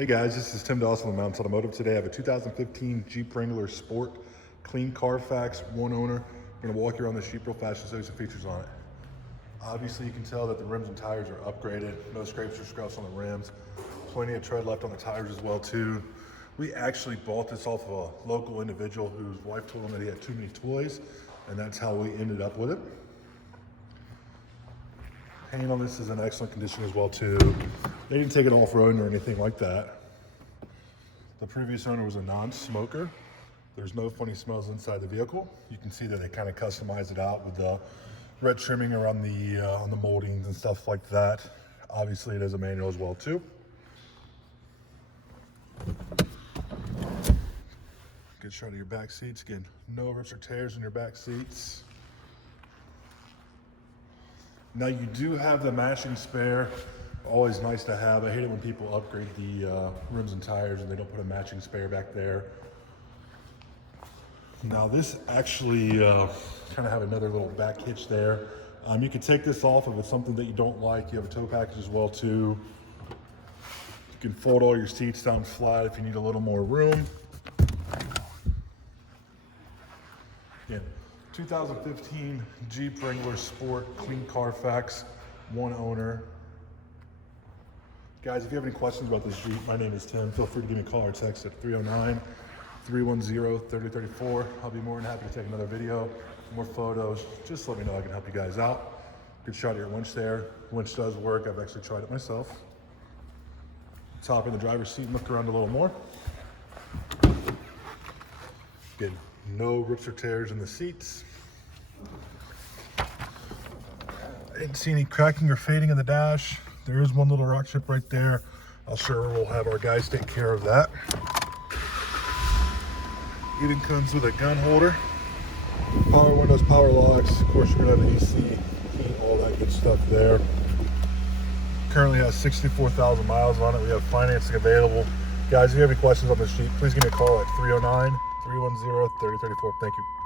Hey guys, this is Tim Dawson with Mountain Automotive. Today I have a 2015 Jeep Wrangler Sport, clean CARFAX, one owner. I'm gonna walk you around this Jeep real fast and show you some features on it. Obviously you can tell that the rims and tires are upgraded. No scrapes or scuffs on the rims. Plenty of tread left on the tires as well too. We actually bought this off of a local individual whose wife told him that he had too many toys, and that's how we ended up with it. Paint on this is in excellent condition as well too. They didn't take it off-road or anything like that. The previous owner was a non-smoker. There's no funny smells inside the vehicle. You can see that they kind of customized it out with the red trimming around the on the moldings and stuff like that. Obviously it is a manual as well too. Good shot of your back seats. Again, no rips or tears in your back seats. Now you do have the matching spare, always nice to have. I hate it when people upgrade the rims and tires and they don't put a matching spare back there. Now this actually kind of have another little back hitch there. You can take this off if it's something that you don't like. You have a tow package as well too. You can fold all your seats down flat if you need a little more room. Again, 2015 Jeep Wrangler Sport, clean CARFAX, one owner. Guys, if you have any questions about this Jeep, my name is Tim. Feel free to give me a call or text at 309-310-3034. I'll be more than happy to take another video, more photos. Just let me know I can help you guys out. Good shot of your winch there. The winch does work. I've actually tried it myself. Let's hop in the driver's seat and look around a little more. Good. No rips or tears in the seats. I didn't see any cracking or fading in the dash. There is one little rock chip right there. I'm sure we'll have our guys take care of that. Even comes with a gun holder, power windows, power locks. Of course, you're gonna have AC, heat, all that good stuff there. Currently has 64,000 miles on it. We have financing available. Guys, if you have any questions on this Jeep, please give me a call at 309-310-3034. Thank you.